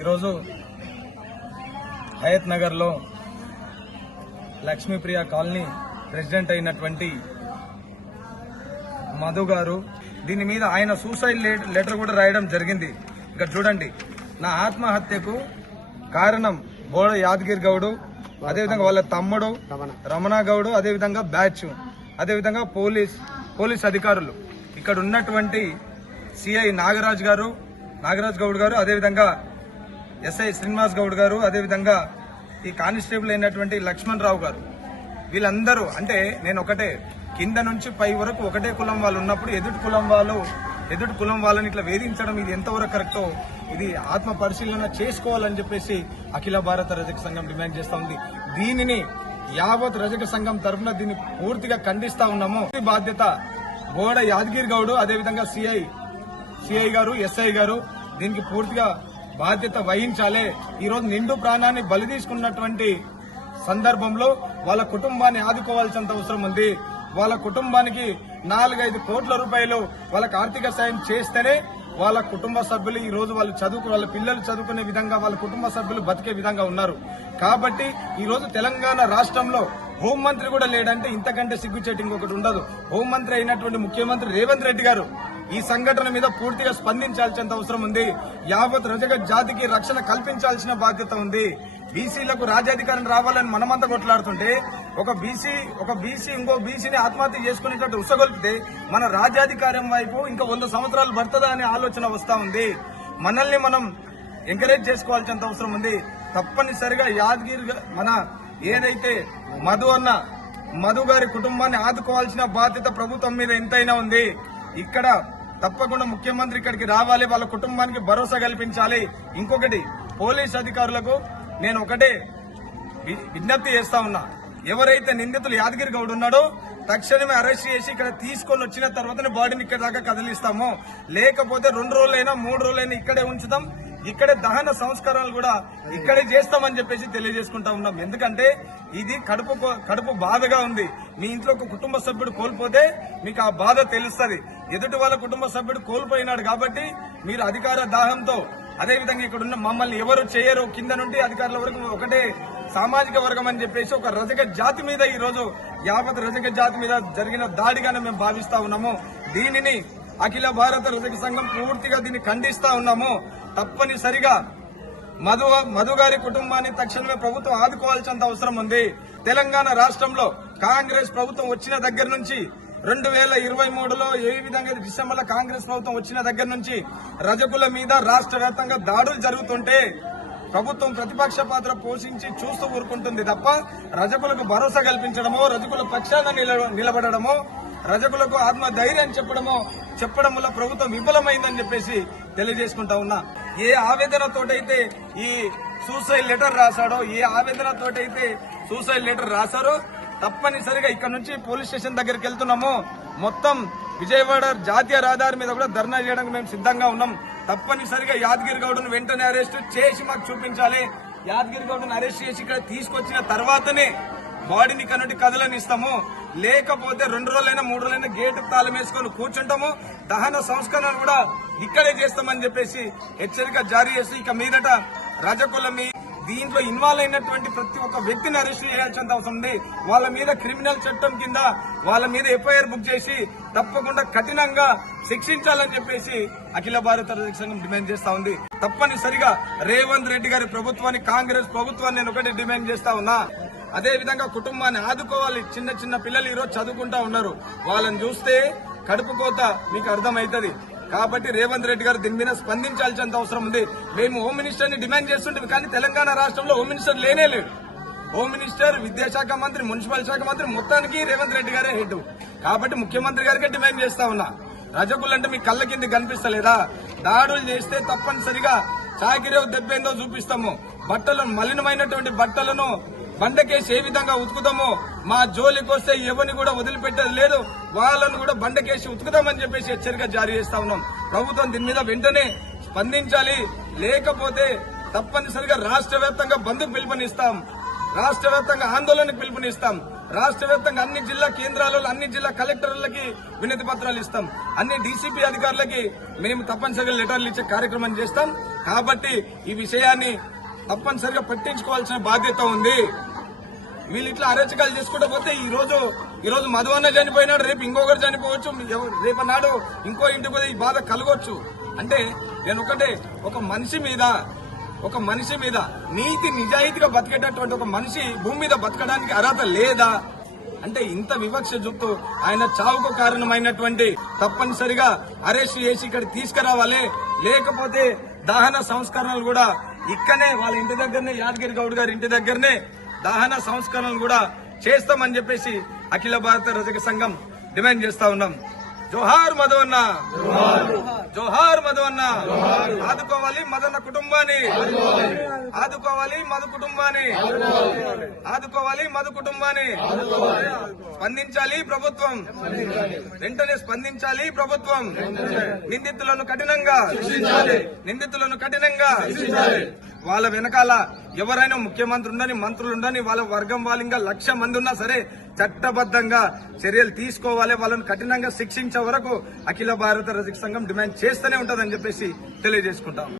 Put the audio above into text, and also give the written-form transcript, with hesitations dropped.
ఈరోజు హయత్ నగర్లో Lakshmipriya colony president అయినటువంటి మధు గారు దీని మీద ఆయన సూసైడ్ లెటర్ కూడా రాయడం జరిగింది. ఇక్కడ చూడండి, నా ఆత్మహత్యకు కారణం బోడ యాదగిరి గౌడు, అదేవిధంగా వాళ్ళ తమ్ముడు రమణ గౌడు, అదేవిధంగా బ్యాచ్, అదేవిధంగా పోలీస్ అధికారులు, ఇక్కడ ఉన్నటువంటి సిఐ నాగరాజ్ గౌడ్ గారు, అదేవిధంగా ఎస్ఐ శ్రీనివాస్ గౌడ్ గారు, అదేవిధంగా ఈ కానిస్టేబుల్ అయినటువంటి లక్ష్మణ్ రావు గారు, వీళ్ళందరూ అంటే నేను ఒకటే కింద నుంచి పై వరకు ఒకటే కులం వాళ్ళు ఉన్నప్పుడు ఎదుటి కులం వాళ్ళని ఇట్లా వేధించడం ఇది ఎంతవరకు కరెక్టో ఇది ఆత్మ పరిశీలన చేసుకోవాలని చెప్పేసి అఖిల భారత రజక సంఘం డిమాండ్ చేస్తా ఉంది. దీనిని యావత్ రజక సంఘం తరఫున దీన్ని పూర్తిగా ఖండిస్తా ఉన్నాము. బాధ్యత బోడ యాదగిరి గౌడ్, అదేవిధంగా సిఐ గారు, ఎస్ఐ గారు దీనికి పూర్తిగా బాధ్యత వహించాలి. ఈ రోజు నిండు ప్రాణాన్ని బలి తీసుకున్నటువంటి సందర్భంలో వాళ్ళ కుటుంబాన్ని ఆదుకోవాల్సినంత అవసరం ఉంది. వాళ్ళ కుటుంబానికి 4-5 కోట్ల రూపాయలు వాళ్ళకి ఆర్థిక సాయం చేస్తేనే వాళ్ళ కుటుంబ సభ్యులు ఈ రోజు వాళ్ళ పిల్లలు చదువుకునే విధంగా వాళ్ళ కుటుంబ సభ్యులు బతికే విధంగా ఉన్నారు. కాబట్టి ఈ రోజు తెలంగాణ రాష్ట్రంలో హోంమంత్రి కూడా లేడంటే ఇంతకంటే సిగ్గుచేటు ఇంకొకటి ఉండదు. హోంమంత్రి అయినటువంటి ముఖ్యమంత్రి రేవంత్ రెడ్డి గారు ఈ సంఘటన మీద పూర్తిగా స్పందించాల్సినంత అవసరం ఉంది. యావత్ రజక జాతికి రక్షణ కల్పించాల్సిన బాధ్యత ఉంది. బీసీలకు రాజ్యాధికారం రావాలని మనమంతా కొట్లాడుతుంటే ఒక బీసీ ఇంకో బీసీని ఆత్మహత్య చేసుకునేటట్టు ఉసగొల్పితే మన రాజ్యాధికారం వైపు ఇంకా 100 సంవత్సరాలు పడుతుందా అనే ఆలోచన వస్తా ఉంది. మనల్ని మనం ఎంకరేజ్ చేసుకోవాల్సినంత అవసరం ఉంది. తప్పనిసరిగా యాదగిరి మన ఏదైతే మధు గారి కుటుంబాన్ని ఆదుకోవాల్సిన బాధ్యత ప్రభుత్వం మీద ఎంతైనా ఉంది. ఇక్కడ తప్పకుండా ముఖ్యమంత్రి ఇక్కడికి రావాలి, వాళ్ళ కుటుంబానికి భరోసా కల్పించాలి. ఇంకొకటి పోలీస్ అధికారులకు నేను ఒకటే విజ్ఞప్తి చేస్తా ఉన్నా, ఎవరైతే నిందితులు యాదగిరి గౌడ్ ఉన్నాడో తక్షణమే అరెస్ట్ చేసి ఇక్కడ తీసుకొని వచ్చిన తర్వాతనే బాడీని ఇక్కడ దాకా కదిలిస్తాము. లేకపోతే 2 రోజులైనా 3 రోజులైనా ఇక్కడే ఉంచుతాం. ఇక్కడే దహన సంస్కారాలు కూడా ఇక్కడే చేస్తామని చెప్పేసి తెలియజేసుకుంటా ఉన్నాం. ఎందుకంటే ఇది కడుపు బాధగా ఉంది. మీ ఇంట్లో ఒక కుటుంబ సభ్యుడు కోల్పోతే మీకు ఆ బాధ తెలుస్తుంది. ఎదుటి వాళ్ళ కుటుంబ సభ్యుడు కోల్పోయినాడు కాబట్టి మీరు అధికార దాహంతో, అదేవిధంగా ఇక్కడ ఉన్న మమ్మల్ని ఎవరు చేయరు కింద నుండి అధికారుల వరకు ఒకటే సామాజిక వర్గం అని చెప్పేసి ఒక రజక జాతి మీద ఈ రోజు యావత్ రజక జాతి మీద జరిగిన దాడిగానే మేము భావిస్తా ఉన్నాము. దీనిని అఖిల భారత రజక సంఘం పూర్తిగా దీన్ని ఖండిస్తా ఉన్నాము. తప్పనిసరిగా మధు గారి కుటుంబాన్ని తక్షణమే ప్రభుత్వం ఆదుకోవాల్సినంత అవసరం ఉంది. తెలంగాణ రాష్ట్రంలో కాంగ్రెస్ ప్రభుత్వం వచ్చిన దగ్గర నుంచి 2023లో ఏ విధంగా డిసెంబర్లో కాంగ్రెస్ ప్రభుత్వం వచ్చిన దగ్గర నుంచి రజకుల మీద రాష్ట్ర వ్యాప్తంగా దాడులు జరుగుతుంటే ప్రభుత్వం ప్రతిపక్ష పాత్ర పోషించి చూస్తూ ఊరుకుంటుంది తప్ప రజకులకు భరోసా కల్పించడమో, రజకుల పక్షాన నిలబడమో, రజకులకు ఆత్మధైర్యం చెప్పడం వల్ల ప్రభుత్వం విఫలమైందని చెప్పేసి తెలియజేసుకుంటా ఉన్నా. ఏ ఆవేదనతోటైతే ఈ సూసైడ్ లెటర్ రాశారో తప్పనిసరిగా ఇక్కడ నుంచి పోలీస్ స్టేషన్ దగ్గరికి వెళ్తున్నాము. మొత్తం విజయవాడ జాతీయ రహదారి మీద కూడా ధర్నా చేయడానికి మేము సిద్ధంగా ఉన్నాం. తప్పనిసరిగా యాదగిరి గౌడ్ను వెంటనే అరెస్ట్ చేసి మాకు చూపించాలి. యాదగిరి గౌడ్ను అరెస్ట్ చేసి ఇక్కడ తీసుకొచ్చిన తర్వాతనే బాడీని ఇక్కడ నుండి కదలనిస్తాము. లేకపోతే 2 రోజులైనా 3 రోజులైనా గేటు తాళం వేసుకొని కూర్చుంటాము. దహన సంస్కరణ కూడా ఇక్కడే చేస్తామని చెప్పేసి హెచ్చరిక జారీ చేసి ఇక మీదట రజకుల దీంట్లో ఇన్వాల్వ్ అయినటువంటి ప్రతి ఒక్క వ్యక్తిని అరెస్ట్ చేయాల్సినంత అవసరం ఉంది. వాళ్ళ మీద క్రిమినల్ చట్టం కింద వాళ్ళ మీద ఎఫ్ఐఆర్ బుక్ చేసి తప్పకుండా కఠినంగా శిక్షించాలని చెప్పేసి అఖిల భారత రజక సంఘం డిమాండ్ చేస్తా ఉంది. తప్పనిసరిగా రేవంత్ రెడ్డి గారి ప్రభుత్వాన్ని, కాంగ్రెస్ ప్రభుత్వాన్ని నేను ఒకటి డిమాండ్ చేస్తా ఉన్నా. అదే విధంగా కుటుంబాన్ని ఆదుకోవాలి. చిన్న పిల్లలు ఈరోజు చదువుకుంటా ఉన్నారు. వాళ్ళని చూస్తే కడుపు కోత మీకు అర్థమవుతుంది. కాబట్టి రేవంత్ రెడ్డి గారు దీని మీద స్పందించాల్సినంత అవసరం ఉంది. మేము హోమ్ మినిస్టర్ ని డిమాండ్ చేస్తుంటాం, కానీ తెలంగాణ రాష్ట్రంలో హోమ్ మినిస్టర్ లేడు. హోమ్ మినిస్టర్, విద్యాశాఖ మంత్రి, మున్సిపల్ శాఖ మంత్రి మొత్తానికి రేవంత్ రెడ్డి గారే హెడ్. కాబట్టి ముఖ్యమంత్రి గారికే డిమాండ్ చేస్తా ఉన్నా, రజకులంటే మీ కళ్ళ కింద కనిపిస్తలేదా? దాడులు చేస్తే తప్పనిసరిగా చాకిరేవు దెబ్బేందో చూపిస్తాము. మలినమైనటువంటి బట్టలను బండకేసి ఏ విధంగా ఉతుకుతామో మా జోలికి వస్తే ఎవరిని కూడా వదిలిపెట్టేది లేదు. వాళ్ళను కూడా బండకేసి ఉతుకుతామని చెప్పేసి హెచ్చరిక జారీ చేస్తా ఉన్నాం. ప్రభుత్వం దీని మీద వెంటనే స్పందించాలి. లేకపోతే తప్పనిసరిగా రాష్ట్ర వ్యాప్తంగా బంద్కు పిలుపునిస్తాం, రాష్ట్ర వ్యాప్తంగా ఆందోళనకు పిలుపునిస్తాం. రాష్ట్ర వ్యాప్తంగా అన్ని జిల్లా కేంద్రాలలో అన్ని జిల్లా కలెక్టర్లకి వినతి పత్రాలు ఇస్తాం. అన్ని డీసీపీ అధికారులకి మేము తప్పనిసరిగా లెటర్లు ఇచ్చే కార్యక్రమం చేస్తాం. కాబట్టి ఈ విషయాన్ని తప్పనిసరిగా పట్టించుకోవాల్సిన బాధ్యత ఉంది. వీళ్ళు ఇట్లా అరచకాలు చేసుకుంటూ పోతే ఈ రోజు మధువన్న చనిపోయినాడు, రేపు ఇంకొకరు చనిపోవచ్చు, రేపన్నాడు ఇంకో ఇంటికి పోతే ఈ బాధ కలగొచ్చు. అంటే నేను ఒకటే, ఒక మనిషి మీద నీతి నిజాయితీగా బతికేటటువంటి ఒక మనిషి భూమి మీద బతకడానికి అర్హత లేదా అంటే ఇంత వివక్ష చూపుతూ ఆయన చావుకు కారణమైనటువంటి తప్పనిసరిగా అరెస్ట్ చేసి ఇక్కడ తీసుకురావాలి. లేకపోతే దహన సంస్కరణలు కూడా ఇక్కడనే వాళ్ళ ఇంటి దగ్గరనే, యాదగిరి గౌడ్ గారి ఇంటి దగ్గరనే దహన సంస్కరణలు కూడా చేస్తామని చెప్పేసి అఖిల భారత రజక సంఘం డిమాండ్ చేస్తా ఉన్నాం. జోహార్ మధవన్న, జోహార్ మధవన్న. ఆదుకోవాలి మదన్న కుటుంబాన్ని, ఆదుకోవాలి మధు కుటుంబాన్ని, ఆదుకోవాలి మధు కుటుంబాన్ని. స్పందించాలి ప్రభుత్వం, వెంటనే స్పందించాలి ప్రభుత్వం. నిందితులను కఠినంగా వాళ్ళ వెనకాల ఎవరైనా ముఖ్యమంత్రి ఉండని, మంత్రులు ఉండని, వాళ్ళ వర్గం వాళ్ళు ఇంకా 1,00,000 మంది ఉన్నా సరే చట్టబద్ధంగా చర్యలు తీసుకోవాలి. వాళ్ళను కఠినంగా శిక్షించే వరకు అఖిల భారత రజక సంఘం డిమాండ్ చేస్తూనే ఉంటుందని చెప్పేసి తెలియజేసుకుంటాం.